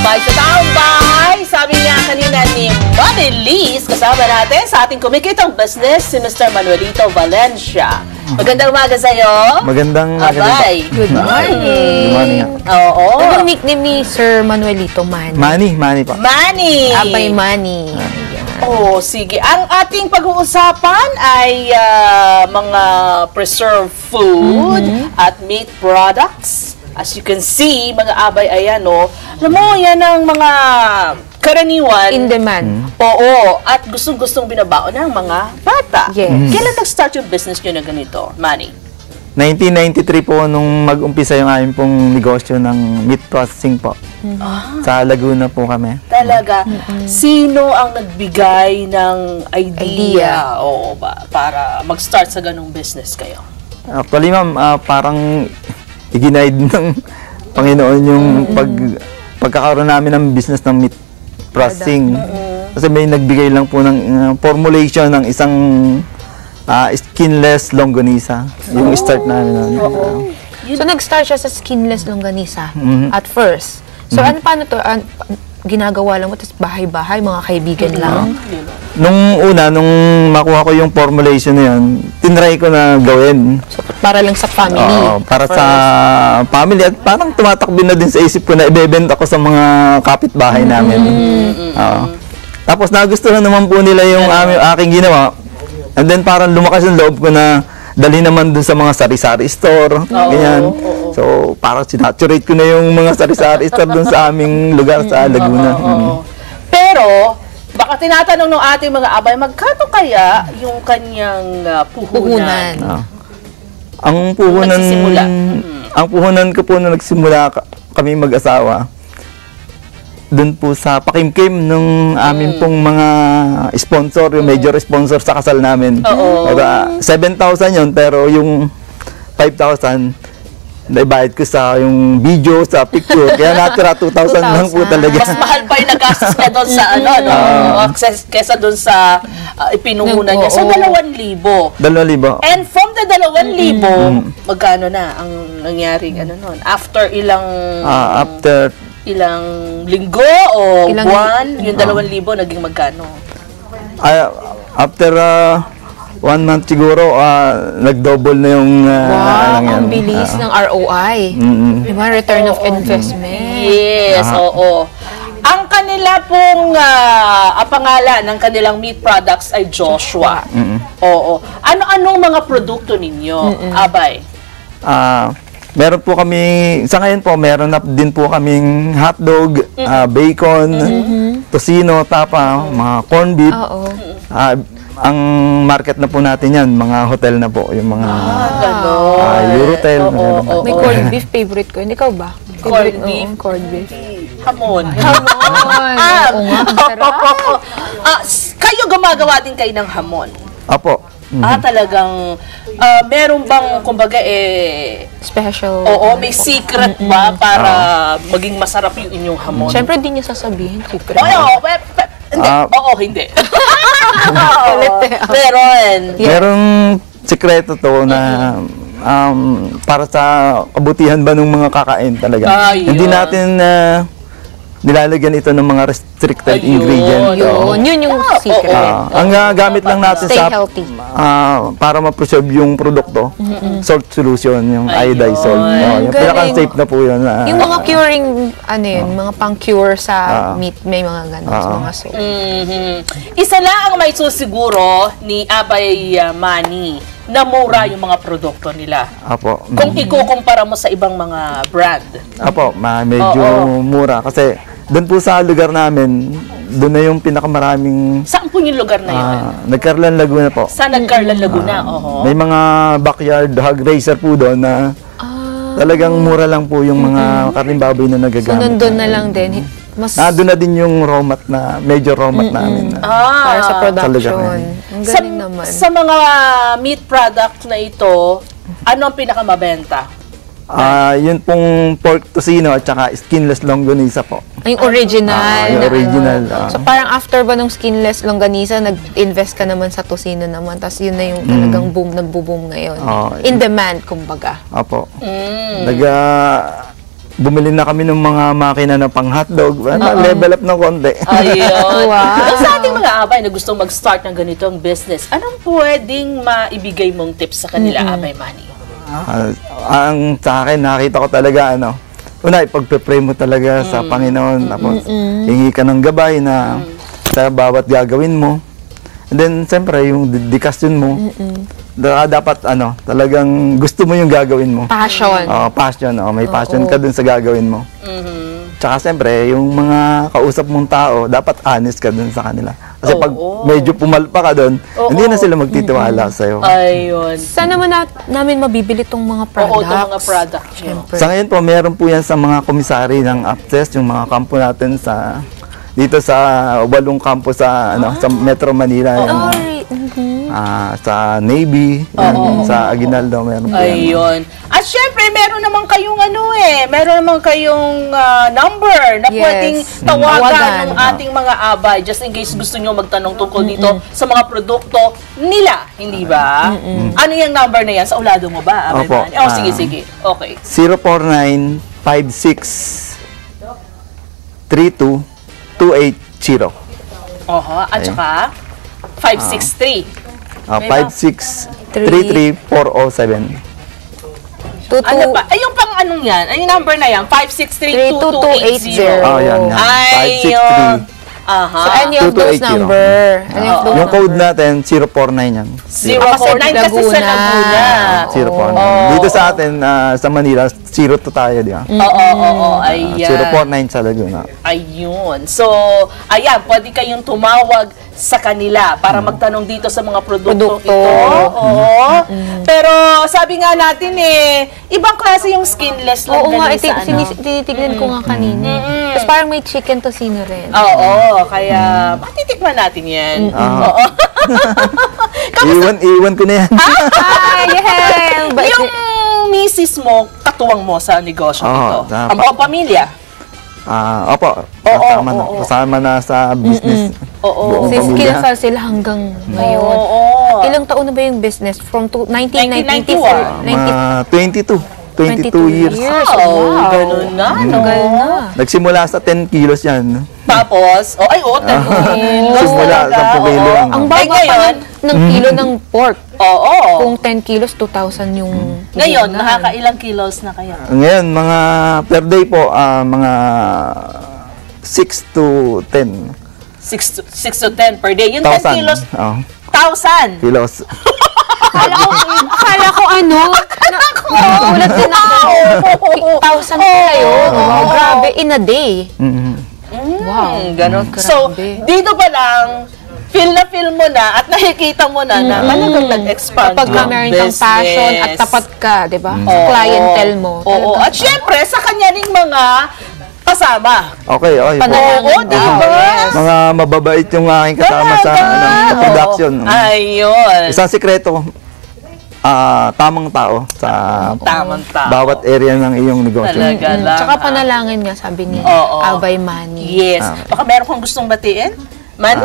Gabay sa taong bahay. Sabi nga kanina ni Mami Liz, kasama natin sa ating kumikitang business, si Mr. Manuelito Valencia. Magandang umaga sa'yo. Magandang umaga. Abay. Good morning. Good morning. Oo. Ano bang nickname ni Sir Manuelito? Manny. Manny pa. Manny. Abay Manny. Oh, sige. Ang ating pag-uusapan ay mga preserved food at meat products. As you can see, mga abay, ayan, no? Alam mo, yan ang mga karaniwan. In demand. Oo. At gustong-gustong binabaon ng mga bata. Yes. Kailan nag-start yung business nyo na ganito, Manny? 1993 po nung mag-umpisa yung aming pong negosyo ng meat processing po. Sa Laguna po kami. Talaga. Sino ang nagbigay ng idea o para mag-start sa ganung business kayo? Actually, ma'am, parang iginaid ng Panginoon yung pagkakaroon namin ng business ng meat processing. Kasi may nagbigay lang po ng formulation ng isang skinless longganisa. Yung start namin. So, nag-start siya sa skinless longganisa at first. So, paano to? Ginagawa lang mo, tapos bahay-bahay, mga kaibigan lang? Nung una, nung makuha ko yung formulation na yun, tinry ko na gawin. So, para lang sa family? Oo, para sa family. At parang tumatakbo na din sa isip ko na ibebenta ko sa mga kapitbahay namin. Tapos nagustuhan naman po nila yung aking ginawa. And then parang lumakas yung loob ko na dali naman dun sa mga sari-sari store. Ganyan. So, parang sinaturate ko na yung mga sari-sari store dun sa aming lugar sa Laguna. Pero, baka tinatanong ng ating mga abay, magkano kaya yung kanyang puhunan? Ang puhunan, Nagsisimula. ang puhunan ko po na nagsimula kami mag-asawa, dun po sa pakimkim ng amin pong mga sponsor, yung major sponsor sa kasal namin. 7,000 yun, pero yung 5,000, naibayad ko sa yung video, sa picture, kaya natira 2,000 lang po talaga. Mas mahal pa yung nagastos niya doon sa kesa doon sa ipinuhunan niya. So, 2,000. 2,000. And from the 2,000, magkano na ang nangyaring nun? After ilang linggo o buwan, yung 2,000 naging magkano? After 1 month siguro, nag-double na yung... Wow, ang bilis ng ROI. Diba? Return of investment. Yes, oo. Ang kanila pong ang pangalan ng kanilang meat products ay Joshua. Oo. Ano-anong mga produkto ninyo, Abay? Meron po kami, sa ngayon po, meron na din po kaming hotdog, bacon, tocino, tapa, mga corned beef. Ang market na po natin yan, mga hotel na po, yung mga Eurotel. May corned beef, favorite ko. Hindi ikaw ba? Corned beef? Corned beef. Hamon. Hamon! Oo nga, ang sarap. Kayo gumagawa din kayo ng hamon? Apo. Talagang, meron bang, kumbaga, Special. Oo, may secret ba para maging masarap yung inyong hamon? Siyempre, di niya sasabihin. Secret. Hindi. Meron. Merong sikreto to na para sa kabutihan ba ng mga kakain talaga. Hindi natin nilalagyan ito ng mga restricted ingredient. Yun yung secret. Ang gamit lang natin Stay healthy. para ma-preserve yung produkto, salt solution, yung iodized salt. Yung pinaka-safe na po yun. Yung mga curing, mga pang-cure sa meat, may mga ganun, mga salt. Isa lang ang may susiguro ni Abay Manny na mura yung mga produkto nila. Apo. Kung ikukumpara mo sa ibang mga brand. Apo, medyo mura. Kasi doon po sa lugar namin, doon na yung pinakamaraming... Saan po yung lugar na yun? Nagcarlan Laguna po. Sa Nagcarlan Laguna, May mga backyard hog raiser po doon na talagang mura lang po yung mga karning baboy na nagagamit. So, nandun na lang din. Doon na din yung raw mat na, major raw mat namin. Para sa production. Sa Ang galing naman. Sa mga meat product na ito, ano ang pinakamabenta? Yun pong pork tocino at saka skinless longganisa po. Yung original. Yung original. So parang after ba nung skinless longganisa, nag-invest ka naman sa tocino naman. Tapos yun na yung talagang boom, nagbo-boom ngayon. In demand, kumbaga. Apo. bumili na kami ng mga makina na pang hotdog. Level up ng konti. Ayun. Wow. So, sa ating mga abay na gustong mag-start ng ganitong business, anong pwedeng maibigay mong tips sa kanila, Abay Manny? Ang sa akin, nakita ko talaga, una, ipagpe-pray mo talaga sa Panginoon. Tapos, hingi ka ng gabay na sa bawat gagawin mo. And then, siyempre, yung dedikasyon mo. Dapat, talagang gusto mo yung gagawin mo. Passion. Passion. May passion ka dun sa gagawin mo. Tsaka, siyempre, yung mga kausap mong tao, dapat honest ka dun sa kanila. Kasi pag medyo pumalpa ka dun, hindi na sila magtitiwala sa'yo. Ayun. Saan naman namin mabibili tong mga products? Oo, itong mga products. Siyempre. Sa ngayon po, meron po yan sa mga komisari ng APTES, yung mga kampo natin dito sa 8 kampo sa Metro Manila. Sa Navy, sa Aguinaldo, meron po yan. Ayun. At syempre, meron naman kayong meron naman kayong number na Yes. pwedeng tawagan Tawagan. ng ating mga abay just in case gusto nyo magtanong tungkol dito sa mga produkto nila, hindi ba? Ano yung number na yan? Sa ulado mo ba, Abay Opo. Manny? Sige. Okay. 049-56-32-280. At saka, 563. 56-33-407. Ano pa? Ay, yung pang anong yan? Ay, yung number na yan? 563-2280. Yan. Ayun. 563. Aha. So, any of those 2280. number. Any of those Yung code number. natin, 049 yan. 049 kasi sa Laguna. 049. Dito sa atin, sa Manila, 02 tayo, di ba? Oo. Ayan. 049 sa Laguna. Ayun. So, ayan, pwede kayong tumawag sa kanila para magtanong dito sa mga produktong Produkto. ito. Oo. Pero sabi nga natin ibang klase yung skinless lang Oo nga, ganun sa tinitignan ko nga kanina. Tapos parang may chicken tocino rin. Oo, kaya matitikman natin yan. Oo. Iwan ko na yan. Ay, yeah! Yung misis mo, katuwang mo sa negosyo Oo, ito. dapat. Ang buong pamilya. Opo, kasama na sa business. Oo. Buong pamilya. Kinasal sila hanggang ngayon. Oo. Ilang taon na ba yung business? From 1994? 22 years. Wow, ganun na, no? Tagal na. Nagsimula sa 10 kilos yan. Tapos, 10 kilos Simula talaga. 10 kilo lang. Ang Ay, baba pa ngayon, ng kilo ng pork. Oo. Kung 10 kilos, 2,000 yung... Ngayon, biganan. nakakailang kilos na kaya? Ngayon, mga per day po, mga 6 to 10. 6 to 10 per day. Yung 10 1,000. kilos, Oh, 1,000. kilos. Akala ko nagulat din ako. 1,000 pala yun. Wow, grabe. In a day. Wow. Ganun. So, Grabe. dito pa lang, feel mo na at nakikita mo na na talagang nag-expand Kapag ka yung meron kang passion at business. tapat ka, di ba? Sa clientele mo. Oo. At syempre, sa kanya ring mga kasama. Okay. Oo, di ba? Mga mababait yung aking kasama sa production. Ayun. Isang sikreto, tamang tao sa Tamang tao. bawat area ng iyong negosyo. Talaga lang. Tsaka panalangin nga, sabi ni Oo. Abay Manny. Yes. Baka meron kang gustong batiin? Manny?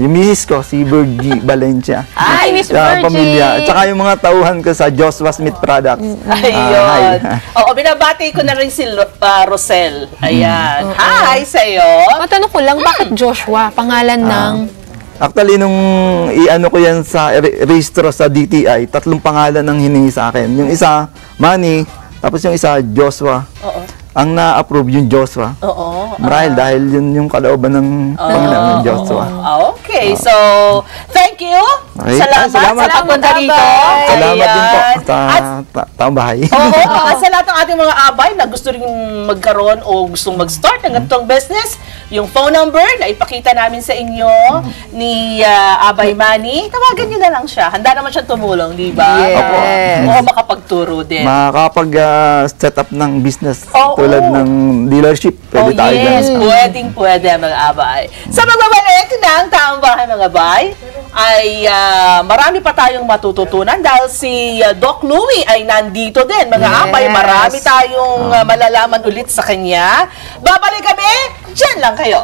Yung misis ko, si Virgie Valencia. Ay, Miss Sa Virgie! pamilya. At saka yung mga tauhan ko sa Joshua Smith Products. Ayun. Hi. Oo, binabati ko na rin si Rosel. Ayan. Hi sa'yo. Matanong ko lang, bakit Joshua? Pangalan ng... Actually, nung i-ano ko yan sa registro sa DTI, 3 pangalan ang hiningi sa akin. Yung isa, Manny, tapos yung isa, Joshua. Oo. Ang na-approve yung Joshua. Oo. Marahil dahil yun yung kalooban ng Panginoon ng Joshua. Okay, so thank you. Okay. Salamat. Salamat. Sa pagpunta dito. Salamat din po Ayan. sa At taong bahay. oo, at sa lahat ng ating mga abay na gusto rin magkaroon o gustong mag-start ng ganitong business, yung phone number na ipakita namin sa inyo ni Abay Manny, tawagan niyo na lang siya. Handa naman siya tumulong, di ba? Yes. Oo, makapagturo din. Makakapag-set up ng business Oo. tulad ng dealership. Pwede tayo dyan. yes, pwede mga abay. Sa magbabalik ng Taong Bahay mga abay, ay marami pa tayong matututunan dahil si Doc Louie ay nandito din. Mga abay, marami tayong malalaman ulit sa kanya. Babalik kami, dyan lang kayo.